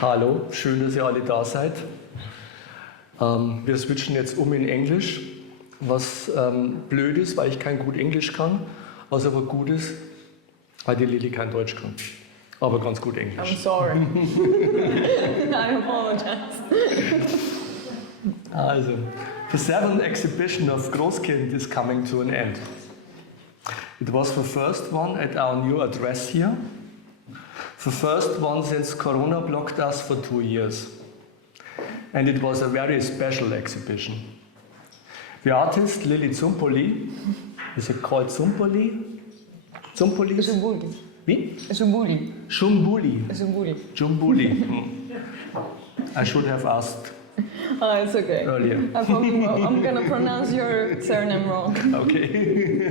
Hallo, schön, dass ihr alle da seid. Wir switchen jetzt um in Englisch, was blöd ist, weil ich kein gut Englisch kann, was aber gut ist, weil die Lilly kein Deutsch kann, aber ganz gut Englisch. I'm sorry. I apologize. Also, the seventh exhibition of Grosskind is coming to an end. It was the first one at our new address here. The first one since Corona blocked us for 2 years. And it was a very special exhibition. The artist Lily Zoumpouli, is it called Zoumpouli? Zoumpouli? Zoumpouli. Wie? Zoumpouli. Zoumpouli. Zoumpouli. Zoumpouli. I should have asked Oh, it's okay. earlier. I'm gonna pronounce your surname wrong. Okay.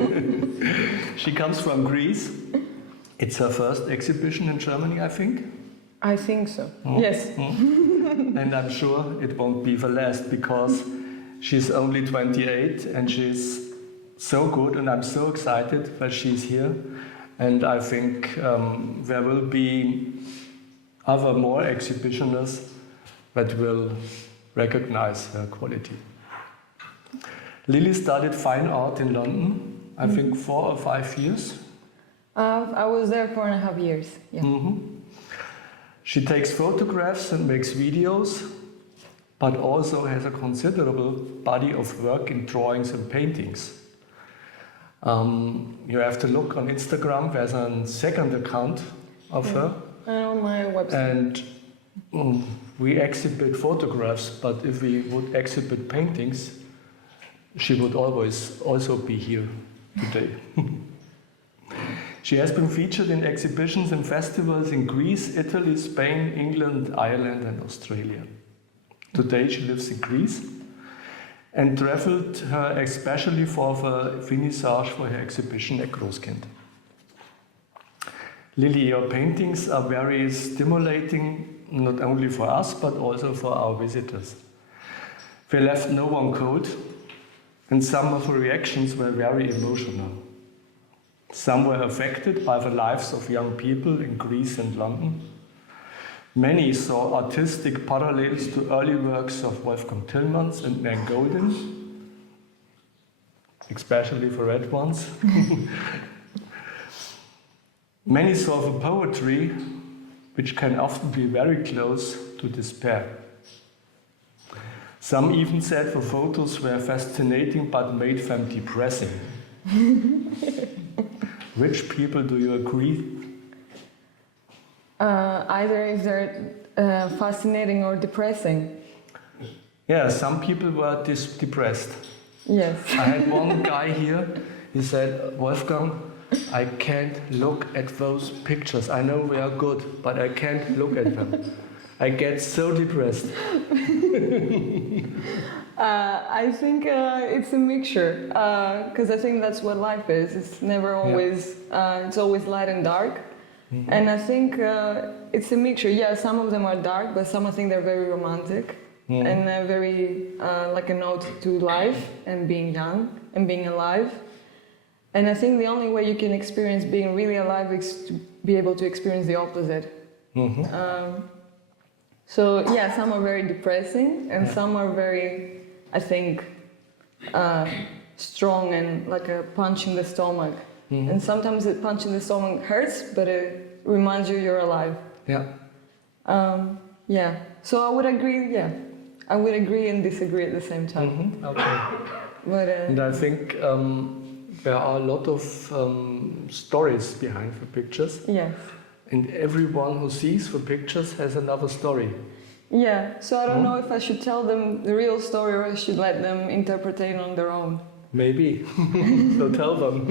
She comes from Greece. It's her first exhibition in Germany, I think. I think so. Yes. And I'm sure it won't be the last because she's only 28 and she's so good and I'm so excited that she's here. And I think there will be other more exhibitionists that will recognize her quality. Lily studied fine art in London, I think 4 or 5 years. I was there 4.5 years. Yeah. She takes photographs and makes videos, but also has a considerable body of work in drawings and paintings. You have to look on Instagram, there's a second account of her. And on my website. And we exhibit photographs, but if we would exhibit paintings, she would always also be here today. She has been featured in exhibitions and festivals in Greece, Italy, Spain, England, Ireland and Australia. Today she lives in Greece and travelled her especially for the finissage for her exhibition at Grosskind. Lily, your paintings are very stimulating, not only for us but also for our visitors. They left no one cold and some of the reactions were very emotional. Some were affected by the lives of young people in Greece and London. Many saw artistic parallels to early works of Wolfgang Tillmans and Nan Goldin, especially the red ones. Many saw the poetry, which can often be very close to despair. Some even said the photos were fascinating but made them depressing. Which people do you agree? Either if they're fascinating or depressing. Yeah, some people were depressed. Yes. I had one guy here, he said, Wolfgang, I can't look at those pictures. I know they are good, but I can't look at them. I get so depressed. I think it's a mixture, because I think that's what life is. It's never always, it's always light and dark. And I think it's a mixture. Yeah, some of them are dark, but some I think they're very romantic and very like a ode to life and being young and being alive. And I think the only way you can experience being really alive is to be able to experience the opposite. So yeah, some are very depressing and some are very, I think, strong and like a punch in the stomach. And sometimes a punch in the stomach hurts, but it reminds you you're alive. Yeah. Yeah. So I would agree. Yeah, I would agree and disagree at the same time. Okay. But and I think there are a lot of stories behind the pictures. yes. And everyone who sees the pictures has another story. Yeah. So I don't know if I should tell them the real story or I should let them interpret it on their own. Maybe. So tell them.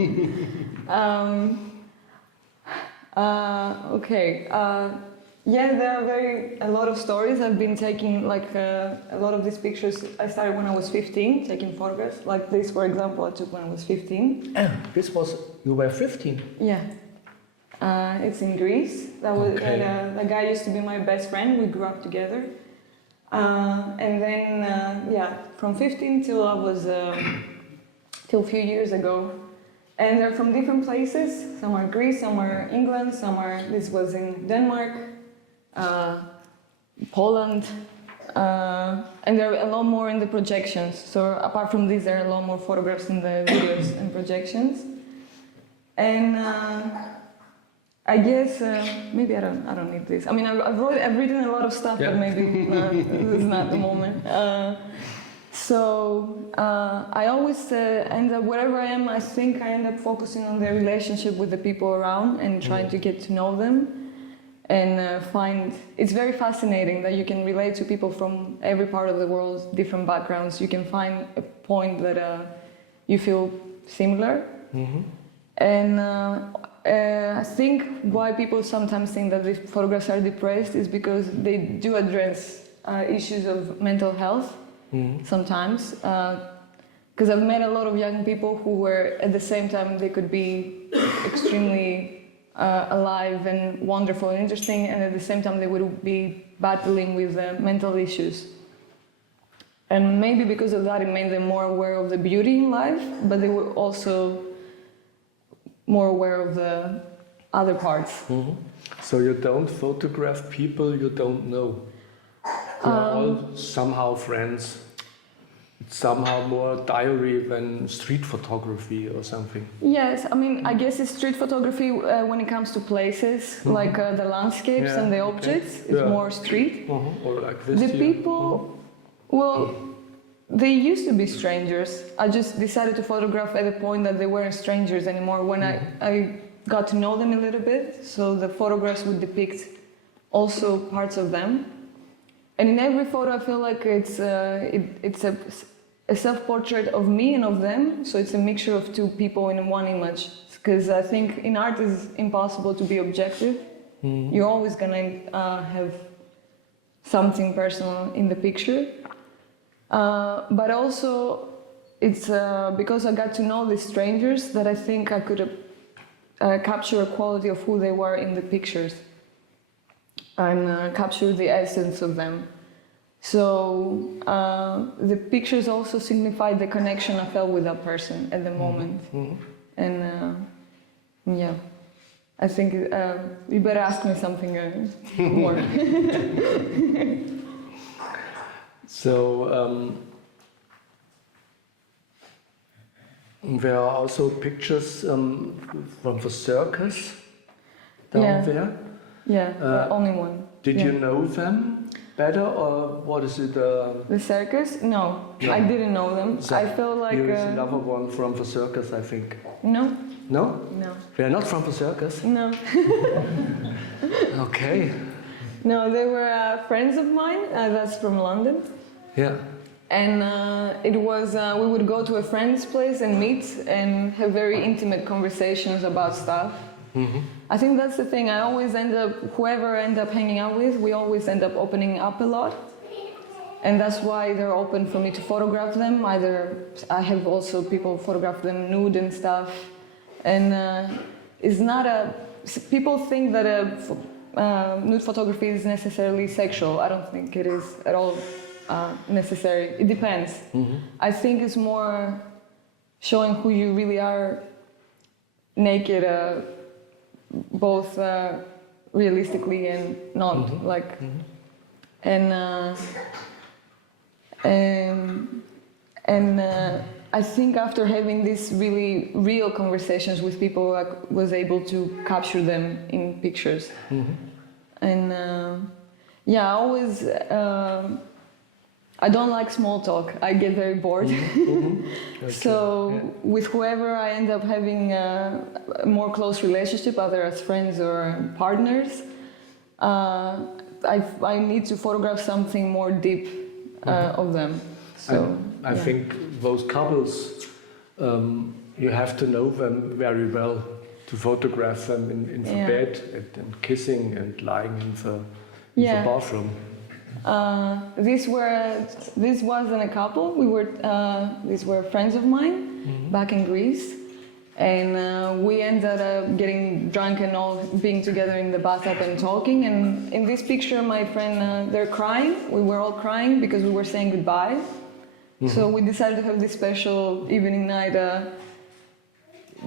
Okay. Yeah, there are a lot of stories. I've been taking like a lot of these pictures. I started when I was 15, taking photographs. Like this, for example, I took when I was 15. This was, you were 15? Yeah. It's in Greece. That guy used to be my best friend. We grew up together. And then, yeah, from 15 till I was, till a few years ago. And they're from different places. Some are Greece, some are England, this was in Denmark. Poland, and there are a lot more in the projections. So apart from this, there are a lot more photographs in the videos and projections. And I guess maybe I don't need this. I mean, I've written a lot of stuff, but maybe this is not the moment. So I always end up, wherever I am, I think I end up focusing on the relationship with the people around and trying to get to know them and find, it's very fascinating that you can relate to people from every part of the world, different backgrounds. You can find a point that you feel similar. Mm-hmm. And I think why people sometimes think that these photographs are depressed is because they do address issues of mental health. Mm-hmm. Sometimes, because I've met a lot of young people who were at the same time they could be extremely alive and wonderful and interesting, and at the same time they would be battling with mental issues. And maybe because of that it made them more aware of the beauty in life, but they were also more aware of the other parts. Mm-hmm. So you don't photograph people you don't know? We are all somehow friends. It's somehow more diary than street photography or something. Yes, I mean, I guess it's street photography when it comes to places, like the landscapes and the objects. It's more street. Or like this. The people, well, they used to be strangers. I just decided to photograph at the point that they weren't strangers anymore, when I got to know them a little bit, so the photographs would depict also parts of them. And in every photo, I feel like it's a self-portrait of me and of them. So it's a mixture of two people in one image. Because I think in art it's impossible to be objective. Mm-hmm. You're always gonna have something personal in the picture. But also, it's because I got to know these strangers that I think I could capture a quality of who they were in the pictures. And capture the essence of them. So the pictures also signify the connection I felt with that person at the moment. Mm-hmm. And yeah, I think you better ask me something more. So there are also pictures from the circus down there. Yeah, only one. Did you know them better, or what is it? The circus? No, I didn't know them. So I felt like... Here is another one from the circus, I think. No. No? No. They are not from the circus? No. Okay. No, they were friends of mine, that's from London. Yeah. And it was, we would go to a friend's place and meet and have very intimate conversations about stuff. Mm-hmm. I think that's the thing. I always whoever I end up hanging out with, we always end up opening up a lot. And that's why they're open for me to photograph them. Either I have also people photograph them nude and stuff. And it's not people think that nude photography is necessarily sexual. I don't think it is at all necessary. It depends. Mm-hmm. I think it's more showing who you really are naked, both realistically and not and I think after having these really real conversations with people, I was able to capture them in pictures. Mm-hmm. And I always I don't like small talk. I get very bored. Mm-hmm. Okay. So with whoever I end up having a more close relationship, either as friends or partners, I need to photograph something more deep of them. So I think those couples, you have to know them very well to photograph them in the bed and kissing and lying in the bathroom. This wasn't a couple. These were friends of mine back in Greece, and we ended up getting drunk and all being together in the bathtub and talking. And in this picture, my friend, they're crying. We were all crying because we were saying goodbye. Mm-hmm. So we decided to have this special evening night,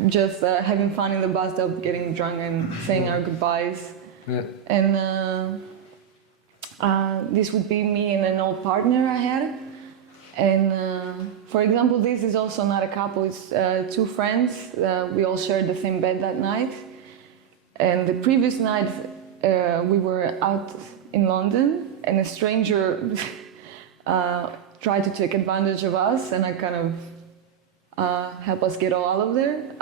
just having fun in the bathtub, getting drunk and saying our goodbyes. Yeah. And This would be me and an old partner I had. And for example, this is also not a couple, it's two friends. We all shared the same bed that night. And the previous night, we were out in London, and a stranger tried to take advantage of us, and I kind of helped us get out of there.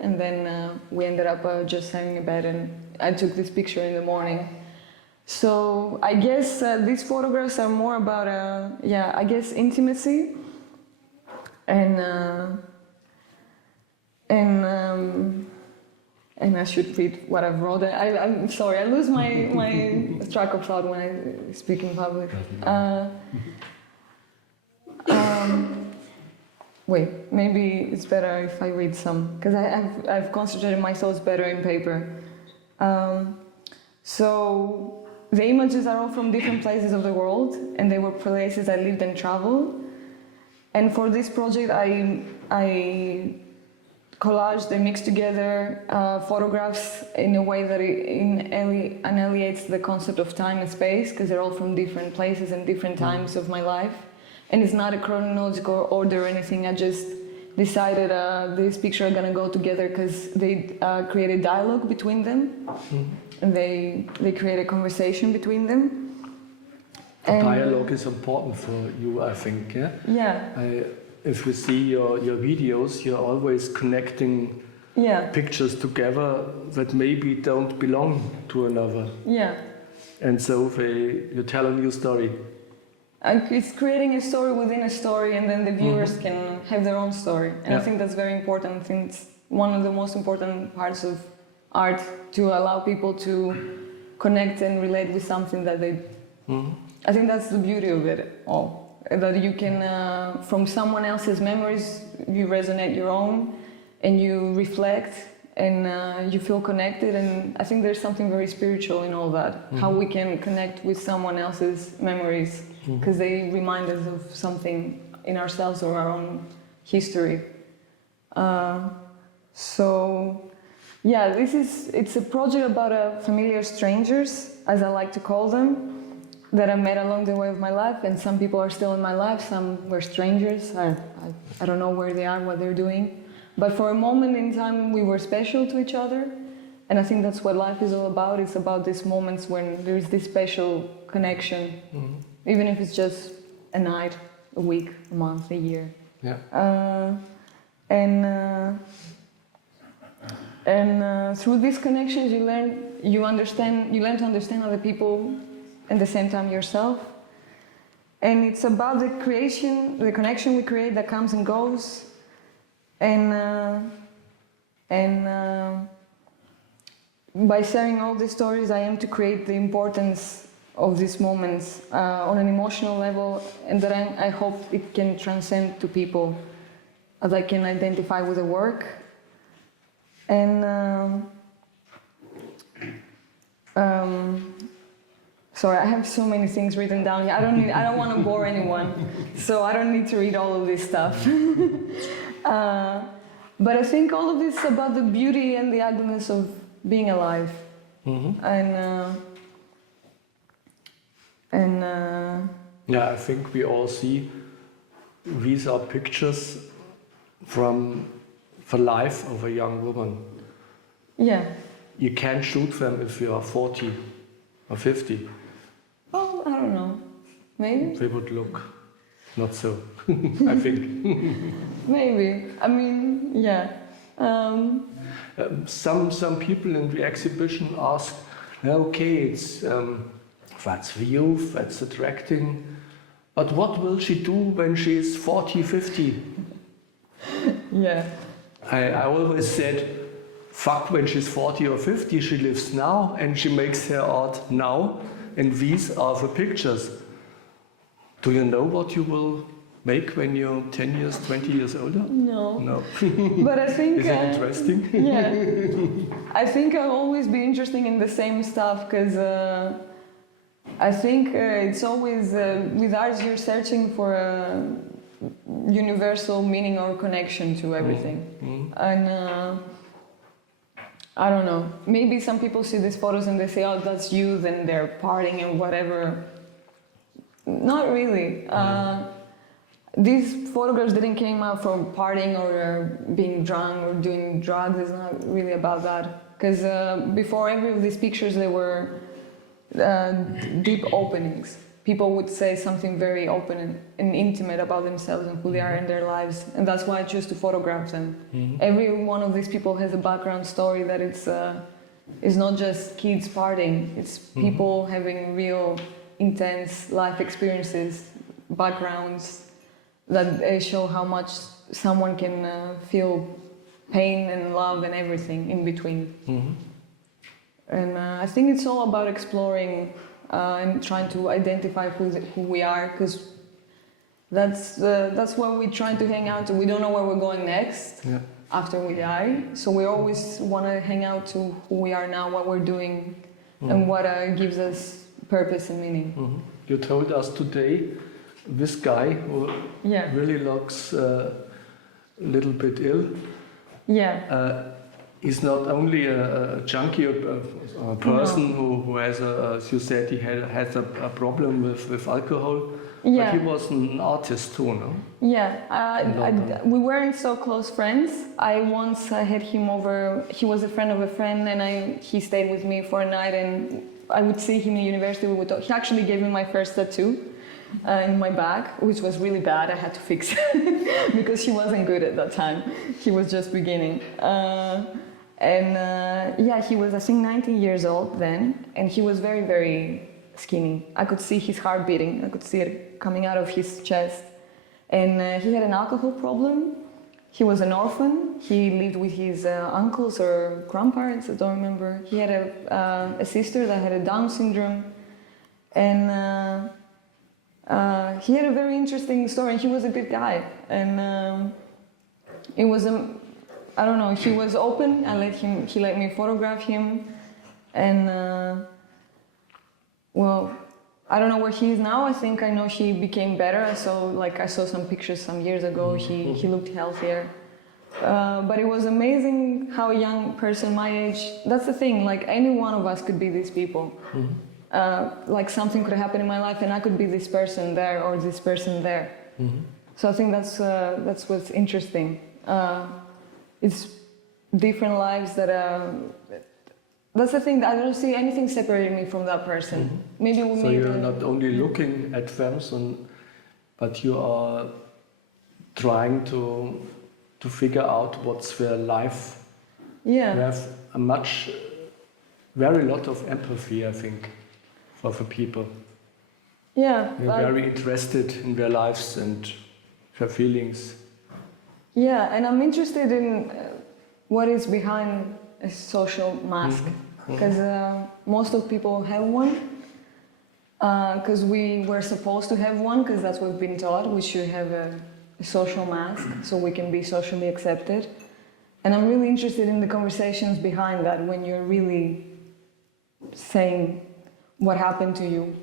And then we ended up just having a bed, and I took this picture in the morning. So I guess these photographs are more about, I guess intimacy, and I should read what I've wrote. I'm sorry, I lose my track of thought when I speak in public. Wait, maybe it's better if I read some, because I've concentrated myself better in paper. So the images are all from different places of the world, and they were places I lived and traveled. And for this project, I collaged and mixed together photographs in a way that it annihilates the concept of time and space, because they're all from different places and different times of my life. And it's not a chronological order or anything. I just decided this picture are gonna go together because they create a dialogue between them, and they create a conversation between them. And dialogue is important for you, I think. Yeah. Yeah. If you see your videos, you're always connecting pictures together that maybe don't belong to another. Yeah. And so you tell a new story. It's creating a story within a story, and then the viewers can have their own story. And I think that's very important. I think it's one of the most important parts of art, to allow people to connect and relate with something that they... I think that's the beauty of it all. That you can, from someone else's memories, you resonate your own, and you reflect, and you feel connected. And I think there's something very spiritual in all that. How we can connect with someone else's memories, because they remind us of something in ourselves or our own history. So, yeah, it's a project about familiar strangers, as I like to call them, that I met along the way of my life, and some people are still in my life, some were strangers. I don't know where they are, what they're doing. But for a moment in time, we were special to each other, and I think that's what life is all about. It's about these moments when there's this special connection, even if it's just a night, a week, a month, a year. Yeah. And through these connections, you learn to understand other people, at the same time yourself. And it's about the connection we create that comes and goes. And by sharing all these stories, I aim to create the importance of these moments on an emotional level, and that I hope it can transcend to people, as I can identify with the work. And sorry, I have so many things written down here. I don't want to bore anyone, so I don't need to read all of this stuff. But I think all of this is about the beauty and the ugliness of being alive. Yeah, I think we all see these are pictures from the life of a young woman. Yeah. You can't shoot them if you are 40 or 50. Oh, I don't know. Maybe? They would look not so, I think. Maybe. I mean, yeah. Some people in the exhibition ask, okay, it's that's the youth, that's attracting, but what will she do when she's 40, 50? Yeah. I always said, fuck when she's 40 or 50, she lives now and she makes her art now, and these are the pictures. Do you know what you will make when you're 10 years, 20 years older? No. No. But I think... Is it interesting? Yeah. I think I'll always be interested in the same stuff, because I think it's always, with art you're searching for a universal meaning or connection to everything. And I don't know. Maybe some people see these photos and they say, "Oh, that's youth and they're partying and whatever." Not really. These photographs didn't came out from partying or being drunk or doing drugs. It's not really about that. Because before every of these pictures, there were deep openings. People would say something very open and intimate about themselves and who they are in their lives, and that's why I choose to photograph them. Every one of these people has a background story that it's not just kids partying, it's people having real intense life experiences, backgrounds that they show how much someone can feel pain and love and everything in between. And I think it's all about exploring and trying to identify who we are, because that's what we're trying to hang out to. We don't know where we're going next after we die, so we always want to hang out to who we are now, what we're doing, and what gives us purpose and meaning. You told us today this guy who really looks a little bit ill. He's not only a junkie, a person who has, as you said, he has a problem with alcohol, but he was an artist too, no? We weren't so close friends. I once had him over, he was a friend of a friend, and he stayed with me for a night, and I would see him in university, we would talk. He actually gave me my first tattoo in my back, which was really bad. I had to fix it because he wasn't good at that time. He was just beginning. He was, I think, 19 years old then, and he was very, very skinny. I could see his heart beating. I could see it coming out of his chest. And he had an alcohol problem. He was an orphan. He lived with his uncles or grandparents, I don't remember. He had a sister that had a Down syndrome. And he had a very interesting story. He was a good guy. And it was I don't know, he was open. He let me photograph him. And I don't know where he is now. I think I know he became better. I saw some pictures some years ago. He looked healthier. But it was amazing how a young person my age, that's the thing, like any one of us could be these people. Like something could happen in my life and I could be this person there or this person there. So I think that's what's interesting. It's different lives that that's the thing, that I don't see anything separating me from that person. Maybe we so you're not only looking at them, but you are trying to figure out what's their life. You have very lot of empathy, I think, for the people. You're very interested in their lives and their feelings. And I'm interested in what is behind a social mask, because most of people have one, because we were supposed to have one, because that's what we've been taught. We should have a social mask so we can be socially accepted. And I'm really interested in the conversations behind that, when you're really saying what happened to you,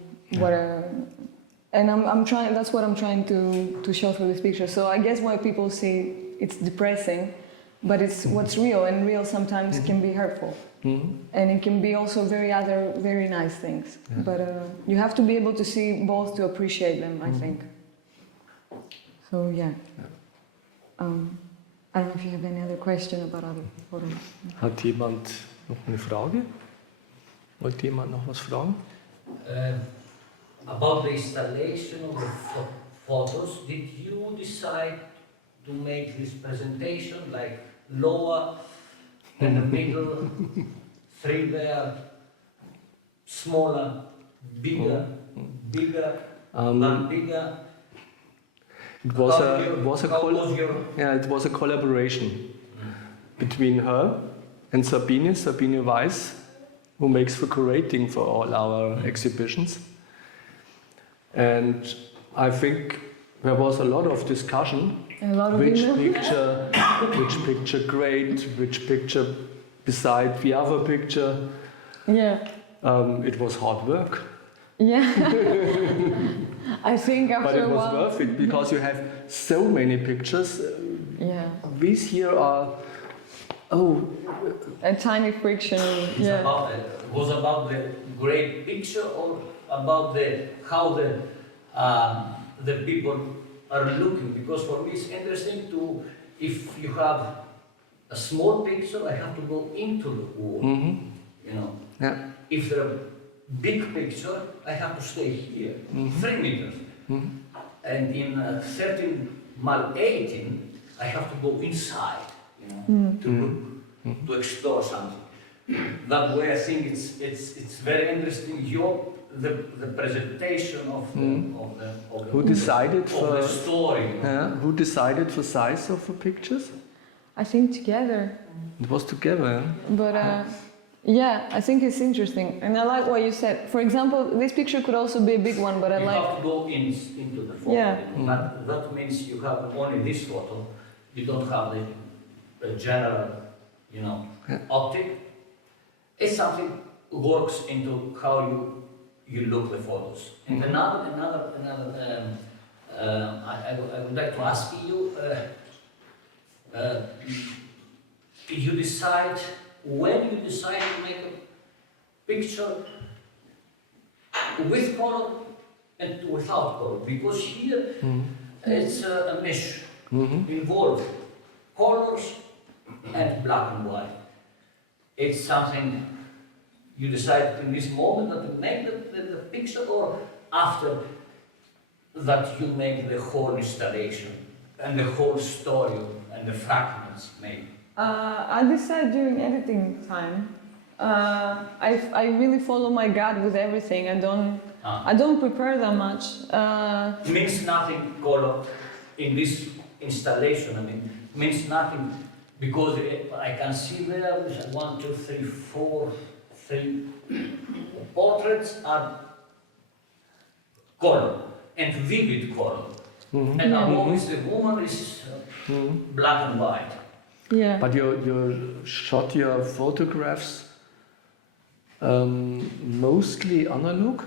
and I'm trying. That's what I'm trying to show through this picture. So I guess why people see it's depressing, but it's what's real, and real sometimes can be hurtful, and it can be also very nice things. But you have to be able to see both to appreciate them, I think. So I don't know if you have any other question about other photos. Hat jemand noch eine Frage? Wollte jemand noch was fragen? About the installation of the photos, did you decide to make this presentation like lower than the middle, three there, smaller, bigger, bigger, bigger? It was a collaboration between her and Sabine Weiss, who makes the curating for all our exhibitions. And I think there was a lot of discussion. Which picture great, which picture beside the other picture. It was hard work. I think after but it was worth it, because you have so many pictures. These here are Oh, a tiny friction. It's Yeah. about, was about the great picture or about how the people are looking? Because for me it's interesting to, if you have a small picture, I have to go into the wall, you know. yeah. If there are big picture, I have to stay here, 3 meters. And in 13 mal 18, I have to go inside, you know, to look, to explore something. That way, I think it's very interesting. The presentation of the Who decided of for the story. Who decided for size of the pictures? I think together. It was together. Yeah? But yeah, I think it's interesting, and I like what you said. For example, this picture could also be a big one, but I You like. have to go into the photo. Yeah. You know, that means you have only this photo. You don't have the general, you know, optic. It's something works into how you look the photos. And another. I would like to ask you. You decide when you decide to make a picture with color and without color, because here it's a mesh involved colors and black and white. It's something you decide in this moment that you make the picture, or after that you make the whole installation and the whole story and the fragments made. I decide during editing time. I really follow my gut with everything. I don't prepare that much. Means nothing color in this installation. I mean, means nothing because I can see there 1, 2, 3, 4, 3 portraits are color and vivid color, and above is the woman is black and white. Yeah. But you shot your photographs mostly analog?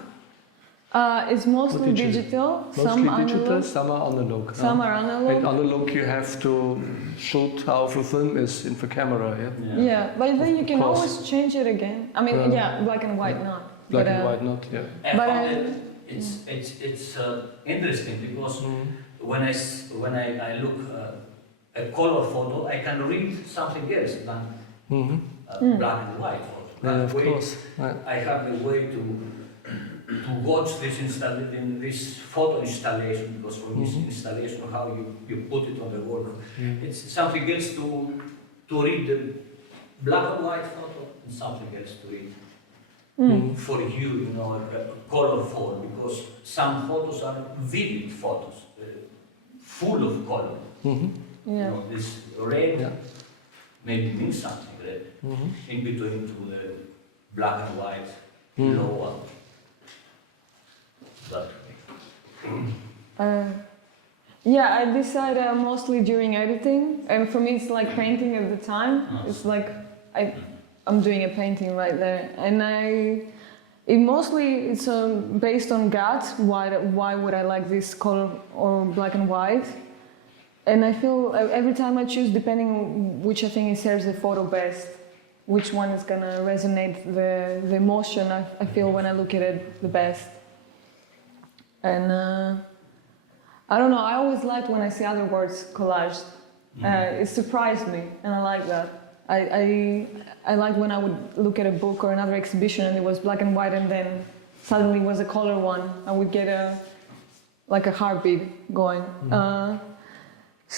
It's mostly What did you- digital. Mostly Some digital, analog. some are analog. Some are analog. And analog you have to shoot how the film is in the camera, yeah? Yeah, but then you can course. always change it again. I mean, yeah, black and white not. Black but, and white not, yeah. And But it's interesting because when I look a color photo, I can read something else than black and white photo. Yeah, That of way, course. Yeah. I have the way to watch this photo installation, because for this installation, how you put it on the wall, it's something else to read the black and white photo and something else to read. For you, you know, a color photo, because some photos are vivid photos, full of color. You Yeah. know, this red Yeah. maybe means something red in between to the black and white lower. That way. Yeah, I decide mostly during editing, and for me it's like painting at the time. It's like I'm doing a painting right there, and it's based on gut. Why would I like this color or black and white? And I feel every time I choose, depending on which I think it serves the photo best, which one is gonna resonate the emotion I feel when I look at it the best. And I don't know, I always liked when I see other words collaged. It surprised me, and I like that. I liked when I would look at a book or another exhibition and it was black and white, and then suddenly it was a color one. I would get like a heartbeat going.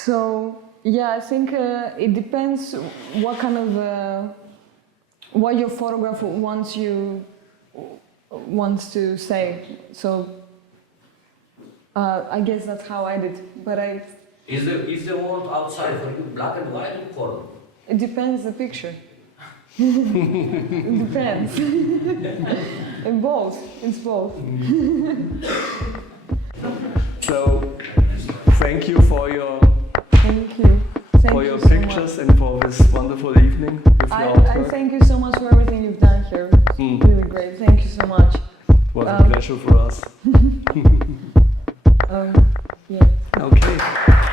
So yeah, I think it depends what kind of what your photographer wants to say. So I guess that's how I did. But Is the world outside for you black and white or color? it depends the picture. It depends. In both. It's both. So, thank you for your Thank you. Thank for you your so pictures and for this wonderful evening with your I artwork. thank you so much for everything you've done here. It's really great. Thank you so much. It was a pleasure for us. Yeah. Okay.